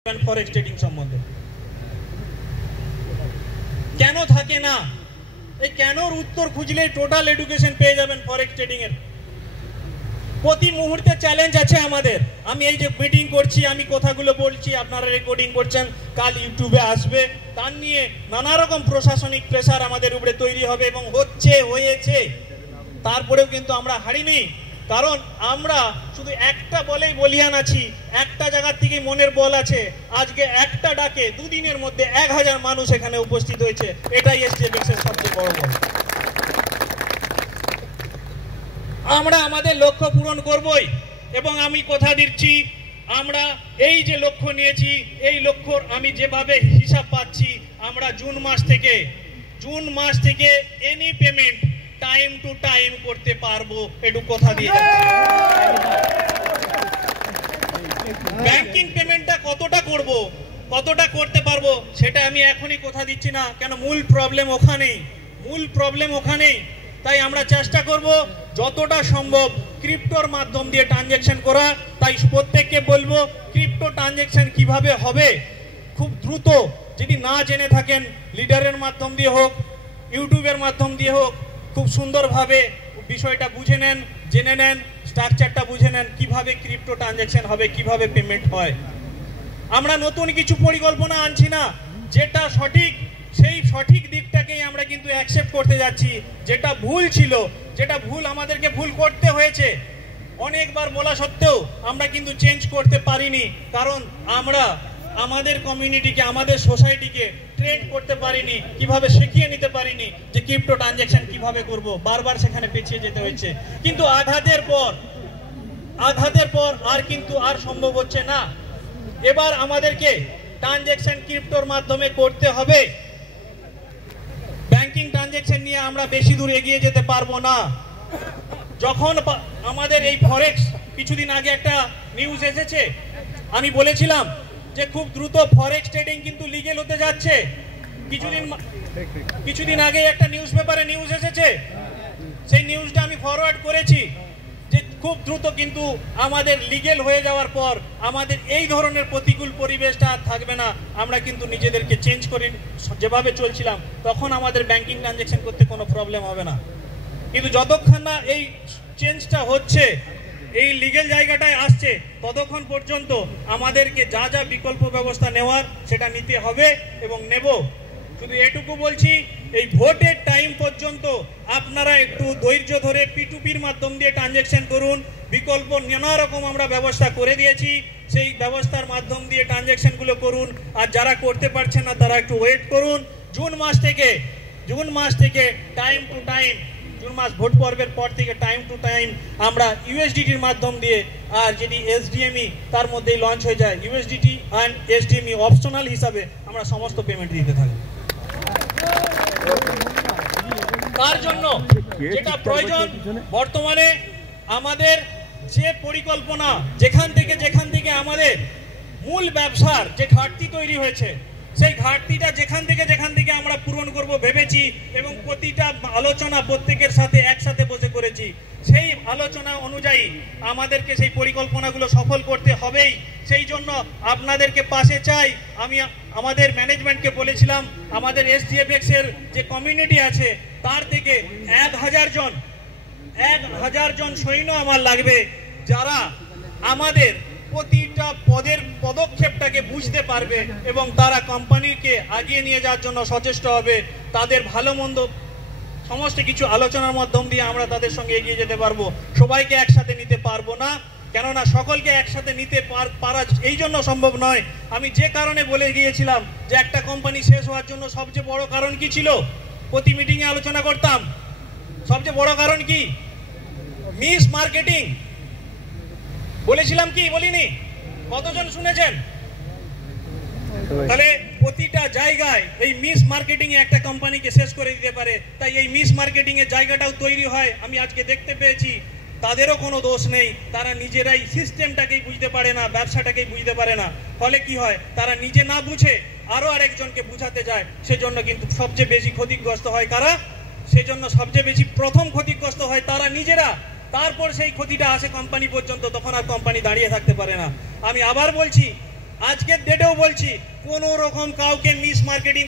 Forex trading সম্বন্ধে কেন থাকে না, এই কেনর উত্তর খুঁজলে টোটাল এডুকেশন পেয়ে যাবেন ফরেক্স ট্রেডিং এর। প্রতি মুহূর্তে চ্যালেঞ্জ আছে আমাদের। আমি এই যে মিটিং করছি, আমি কথাগুলো বলছি, আপনারা রেকর্ডিং করছেন, কাল ইউটিউবে আসবে, তার নিয়ে নানা রকম প্রশাসনিক প্রেসার আমাদের উপরে তৈরি হবে এবং হয়েছে। তারপরেও কিন্তু আমরা হারিনি, কারণ আমরা শুধু একটা বলেই বলিয়ান আছি, একটা জায়গার থেকে মনের বল আছে। আজকে একটা ডাকে দুদিনের মধ্যে 1000 মানুষ এখানে উপস্থিত হয়েছে, এটাই এসটিএফএক্স এর সবচেয়ে বড় বল। আমরা আমাদের লক্ষ্য পূরণ করবই এবং আমি কথা দিচ্ছি, আমরা এই যে লক্ষ্য নিয়েছি, এই লক্ষ্যর আমি যেভাবে হিসাব পাচ্ছি, আমরা জুন মাস থেকে any payment time to time করতে পারবো, একটু কথা দিয়ে। ব্যাংকিং পেমেন্টটা কতটা করব, কতটা করতে পারবো সেটা আমি এখনই কথা দিচ্ছি না, কেন মূল প্রবলেম ওখানেই। তাই আমরা চেষ্টা করব যতটা সম্ভব ক্রিপ্টোর মাধ্যম দিয়ে ট্রানজ্যাকশন করা। তাই প্রত্যেককে বলবো ক্রিপ্টো ট্রানজ্যাকশন কিভাবে হবে খুব দ্রুত, যদি না জেনে থাকেন লিডারের মাধ্যম দিয়ে হোক, ইউটিউবের মাধ্যম দিয়ে হোক, খুব সুন্দরভাবে বিষয়টা জেনে নেন, স্ট্রাকচারটা বুঝে নেন, কিভাবে ক্রিপ্টো ট্রানজ্যাকশন হবে, কিভাবে পেমেন্ট হয়। আমরা নতুন কিছু পরিকল্পনা আনছি না, যেটা সঠিক সেই সঠিক দিকটাকেই আমরা কিন্তু অ্যাকসেপ্ট করতে যাচ্ছি। যেটা ভুল ছিল, যেটা ভুল আমাদেরকে ভুল করতে হয়েছে, অনেকবার বলা সত্ত্বেও আমরা কিন্তু চেঞ্জ করতে পারিনি, কারণ আমরা আমাদের কমিউনিটিকে, আমাদের সোসাইটিকে ট্রেন করতে পারিনি, কিভাবে শিখিয়ে নিতে পারিনি যে ক্রিপ্টো ট্রানজ্যাকশন কিভাবে করব। বারবার সেখানে পেছিয়ে যেতে হয়েছে, কিন্তু আঘাতের পর আর সম্ভব হচ্ছে না। এবার আমাদেরকে ট্রানজ্যাকশন ক্রিপ্টোর মাধ্যমে করতে হবে। ব্যাংকিং ট্রানজ্যাকশন নিয়ে আমরা বেশি দূর এগিয়ে যেতে পারবো না। যখন আমাদের এই ফরেক্স, কিছুদিন আগে একটা নিউজ এসেছে, আমি বলেছিলাম যে খুব দ্রুত ফরেক্স ট্রেডিং কিন্তু লিগ্যাল হতে যাচ্ছে। কিছুদিন আগে একটা নিউজ পেপারে নিউজ এসেছে, সেই নিউজটা আমি ফরওয়ার্ড করেছি যে খুব দ্রুত কিন্তু আমাদের লিগ্যাল হয়ে যাওয়ার পর আমাদের এই ধরনের প্রতিকূল পরিবেশটা আর থাকবে না। আমরা কিন্তু নিজেদেরকে চেঞ্জ করে যেভাবে চলছিলাম, তখন আমাদের ব্যাংকিং ট্রানজ্যাকশন করতে কোনো প্রবলেম হবে না। কিন্তু যতক্ষণ না এই চেঞ্জটা হচ্ছে, এই লিগ্যাল জায়গাটায় আসছে, ততক্ষণ পর্যন্ত আমাদেরকে যা যা বিকল্প ব্যবস্থা নেওয়ার সেটা নিতে হবে এবং নেব। শুধু এটুকু বলছি, এই ভোটের টাইম পর্যন্ত আপনারা একটু ধৈর্য ধরে P2P মাধ্যম দিয়ে ট্রানজ্যাকশন করুন। বিকল্প নানা রকম আমরা ব্যবস্থা করে দিয়েছি, সেই ব্যবস্থার মাধ্যম দিয়ে ট্রানজ্যাকশনগুলো করুন। আর যারা করতে পারছেন না তারা একটু ওয়েট করুন। জুন মাস থেকে টাইম টু টাইম, জুন মাস ভোট পর্বের পর থেকে টাইম টু টাইম আমরা USDTর মাধ্যম দিয়ে, আর যদি SDME তার মধ্যেই লঞ্চ হয়ে যায়, USDT অ্যান্ড SDME অপশনাল হিসাবে আমরা সমস্ত পেমেন্ট দিতে থাকি। তার জন্য যেটা প্রয়োজন, বর্তমানে আমাদের যে পরিকল্পনা, যেখান থেকে আমাদের মূল ব্যবসার যে ঘাটতি তৈরি হয়েছে, সেই ঘাটতিটা যেখান থেকে আমরা পূরণ করব ভেবেছি এবং প্রতিটা আলোচনা প্রত্যেকের সাথে একসাথে বসে করেছি। সেই আলোচনা অনুযায়ী আমাদেরকে সেই পরিকল্পনাগুলো সফল করতে হবেই। সেই জন্য আপনাদেরকে পাশে চাই। আমি আমাদের ম্যানেজমেন্টকে বলেছিলাম, আমাদের STFX এর যে কমিউনিটি আছে তার থেকে 1000 জন সৈন্য আমার লাগবে, যারা আমাদের প্রতিটা পদক্ষেপটাকে বুঝতে পারবে এবং তারা কোম্পানিকে এগিয়ে নিয়ে যাওয়ার জন্য সচেষ্ট হবে। তাদের ভালো মন্দ সমস্ত কিছু আলোচনার মাধ্যম দিয়ে আমরা তাদের সঙ্গে এগিয়ে যেতে পারবো। সবাইকে একসাথে নিতে পারবো না, কেননা সকলকে একসাথে নিতে পারা এই জন্য সম্ভব নয়। আমি যে কারণে বলে গিয়েছিলাম যে একটা কোম্পানি শেষ হওয়ার জন্য সবচেয়ে বড় কারণ কি ছিল, প্রতি মিটিংয়ে আলোচনা করতাম। সবচেয়ে বড় কারণ কি? Miss marketing. বলেছিলাম কি বলিনি? কতজন শুনেছেন? তাহলে প্রতিটা জায়গায় এই মিস মার্কেটিং একটা কোম্পানিকে শেষ করে দিতে পারে। তাই এই মিস মার্কেটিং এর জায়গাটাও তৈরি হয়। আমি আজকে দেখতে পেয়েছি তাদেরও কোনো দোষ নেই, তারা নিজেরাই সিস্টেমটাকেই বুঝতে পারে না, ব্যবসাটাকেই বুঝতে পারে না। ফলে কি হয়, তারা নিজে না বুঝে আরো আরেকজনকে বুঝাতে যায়, সেজন্য কিন্তু সবচেয়ে বেশি ক্ষতিগ্রস্ত হয় কারা? সেজন্য সবচেয়ে বেশি প্রথম ক্ষতিগ্রস্ত হয় তারা নিজেরা। তারপর সেই ক্ষতিটা আসে কোম্পানি পর্যন্ত, তখন আর কোম্পানি দাঁড়িয়ে থাকতে পারে না। আমি আবার বলছি, আজকের ডেটেও বলছি কোনো রকম কাউকে মিস মার্কেটিং